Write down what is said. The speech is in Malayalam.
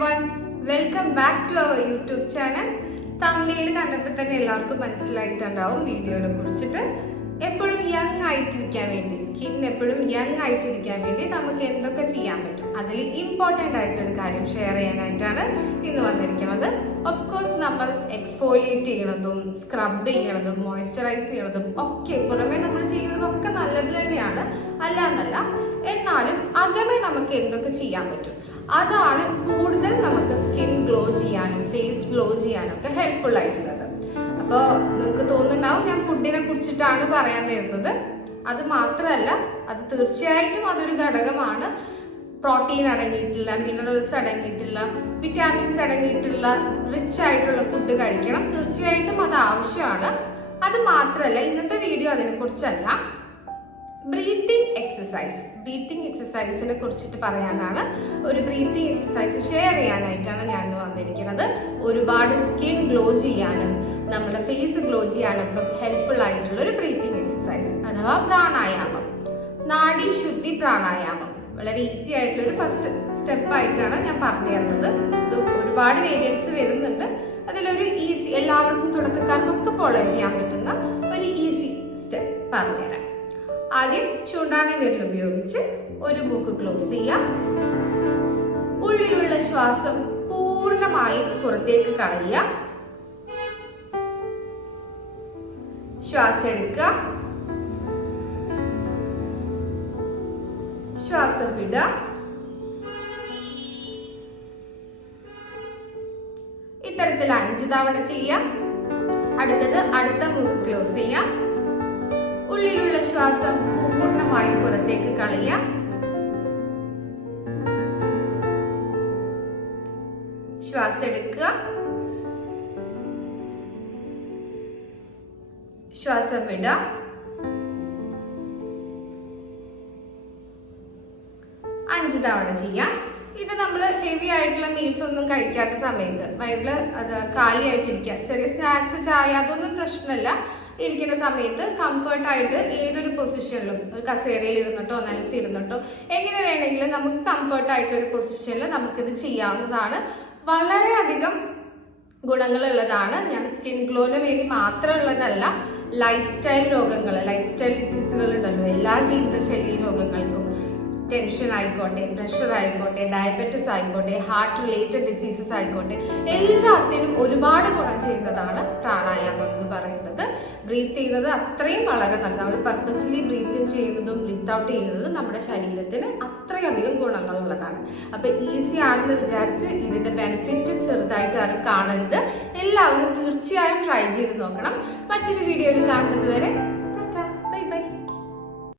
everyone, welcome back to our YouTube channel. തമിഴിൽ കണ്ടപ്പോൾ തന്നെ എല്ലാവർക്കും മനസ്സിലായിട്ടുണ്ടാവും വീഡിയോനെ കുറിച്ചിട്ട്. എപ്പോഴും യങ് ആയിട്ടിരിക്കാൻ വേണ്ടി, സ്കിൻ എപ്പോഴും യങ് ആയിട്ടിരിക്കാൻ വേണ്ടി നമുക്ക് എന്തൊക്കെ ചെയ്യാൻ പറ്റും, അതിൽ ഇമ്പോർട്ടൻ്റ് ആയിട്ടുള്ള ഒരു കാര്യം ഷെയർ ചെയ്യാനായിട്ടാണ് ഇന്ന് വന്നിരിക്കുന്നത്. ഓഫ് കോഴ്സ് നമ്മൾ എക്സ്ഫോലിയേറ്റ് ചെയ്യണതും സ്ക്രബ് ചെയ്യണതും മോയ്സ്ചറൈസ് ചെയ്യണതും ഒക്കെ പുറമെ നമ്മൾ ചെയ്യുന്നതൊക്കെ നല്ലത് തന്നെയാണ്, അല്ല എന്നല്ല. എന്നാലും അകമേ നമുക്ക് എന്തൊക്കെ ചെയ്യാൻ പറ്റും, അതാണ് കൂടുതൽ നമുക്ക് സ്കിൻ ഗ്ലോ ചെയ്യാനും ഫേസ് ഗ്ലോ ചെയ്യാനും ഒക്കെ ഹെൽപ്ഫുൾ ആയിട്ടുള്ളത്. അപ്പോൾ നിങ്ങൾക്ക് തോന്നുന്നുണ്ടാവും ഞാൻ ഫുഡിനെ കുറിച്ചിട്ടാണ് പറയാൻ വരുന്നത്. അത് മാത്രമല്ല, അത് തീർച്ചയായിട്ടും അതൊരു ഘടകമാണ്. പ്രോട്ടീൻ അടങ്ങിയിട്ടുള്ള, മിനറൽസ് അടങ്ങിയിട്ടുള്ള, വിറ്റാമിൻസ് അടങ്ങിയിട്ടുള്ള റിച്ച് ആയിട്ടുള്ള ഫുഡ് കഴിക്കണം. തീർച്ചയായിട്ടും അത് ആവശ്യമാണ്. അത് മാത്രമല്ല, ഇന്നത്തെ വീഡിയോ അതിനെക്കുറിച്ചല്ല, ബ്രീത്തിങ് എക്സസൈസിനെ കുറിച്ചിട്ട് പറയാനാണ്. ഒരു ബ്രീത്തിങ് എക്സസൈസ് ഷെയർ ചെയ്യാനായിട്ടാണ് ഞാൻ വന്നിരിക്കുന്നത്. ഒരുപാട് സ്കിൻ ഗ്ലോ ചെയ്യാനും നമ്മുടെ ഫേസ് ഗ്ലോ ചെയ്യാനൊക്കെ ഹെൽപ്ഫുൾ ആയിട്ടുള്ള ഒരു ബ്രീത്തിങ് എക്സസൈസ് അഥവാ പ്രാണായാമം, നാഡി ശുദ്ധി പ്രാണായാമം. വളരെ ഈസി ആയിട്ടുള്ള ഒരു ഫസ്റ്റ് സ്റ്റെപ്പ് ആയിട്ടാണ് ഞാൻ പറഞ്ഞു തരുന്നത്. ഇത് ഒരുപാട് വേരിയൻസ് വരുന്നുണ്ട്. അതിലൊരു ഈസി, എല്ലാവർക്കും തുടക്കക്കാർക്കൊക്കെ ഫോളോ ചെയ്യാൻ പറ്റുന്ന ഒരു ഈസി സ്റ്റെപ്പ് പറഞ്ഞുതരാം. ആദ്യം ചൂണ്ടാണി വിരൽ ഉപയോഗിച്ച് ഒരു മൂക്ക് ക്ലോസ് ചെയ്യാം. ഉള്ളിലുള്ള ശ്വാസം പൂർണ്ണമായും പുറത്തേക്ക് കളയുക. ശ്വാസം എടുക്കുക, ശ്വാസം വിടുക. ഇത്തരത്തിൽ 5 തവണ ചെയ്യാം. അടുത്ത മൂക്ക് ക്ലോസ് ചെയ്യാം. ഉള്ളിലുള്ള ശ്വാസം പൂർണ്ണമായും പുറത്തേക്ക് കളയാം. ശ്വാസം എടുക്കുക, ശ്വാസം വിടുക. അഞ്ച് തവണ ചെയ്യാം. ഇത് നമ്മൾ ഹെവി ആയിട്ടുള്ള മീൽസ് ഒന്നും കഴിക്കാത്ത സമയത്ത്, വയറിൽ അത് കാലിയായിട്ടിരിക്കുക, ചെറിയ സ്നാക്സ്, ചായ, അതൊന്നും പ്രശ്നമല്ല. ഇരിക്കുന്ന സമയത്ത് കംഫർട്ടായിട്ട് ഏതൊരു പൊസിഷനിലും, ഒരു കസേരയിൽ ഇരുന്നിട്ടോ നിലത്തിരുന്നിട്ടോ എങ്ങനെ വേണമെങ്കിലും നമുക്ക് കംഫർട്ടായിട്ടുള്ള ഒരു പൊസിഷനിൽ നമുക്കിത് ചെയ്യാവുന്നതാണ്. വളരെയധികം ഗുണങ്ങളുള്ളതാണ്. ഞാൻ സ്കിൻ ഗ്ലോന് വേണ്ടി മാത്രമുള്ളതല്ല, ലൈഫ് സ്റ്റൈൽ ഡിസീസുകൾ ഉണ്ടല്ലോ, എല്ലാ ജീവിതശൈലി രോഗങ്ങൾക്കും, ടെൻഷൻ ആയിക്കോട്ടെ, പ്രഷർ ആയിക്കോട്ടെ, ഡയബറ്റിസ് ആയിക്കോട്ടെ, ഹാർട്ട് റിലേറ്റഡ് ഡിസീസസ് ആയിക്കോട്ടെ, എല്ലാത്തിനും ഒരുപാട് ഗുണം ചെയ്യുന്നതാണ് പ്രാണായാമം എന്ന് പറയുന്നത്. ബ്രീത്ത് ചെയ്യുന്നത് അത്രയും വളരെ നല്ലത്. നമ്മൾ പർപ്പസ്ലി ബ്രീത്ത് ഇൻ ചെയ്യുന്നതും ബ്രീത്ത് ഔട്ട് ചെയ്യുന്നതും നമ്മുടെ ശരീരത്തിന് അത്രയധികം ഗുണങ്ങളുള്ളതാണ്. അപ്പൊ ഈസി ആണെന്ന് വിചാരിച്ച് ഇതിന്റെ ബെനിഫിറ്റ് ചെറുതായിട്ട് ആരും കാണരുത്. എല്ലാവരും തീർച്ചയായും ട്രൈ ചെയ്ത് നോക്കണം. മറ്റൊരു വീഡിയോയിൽ കാണുന്നത് വരെ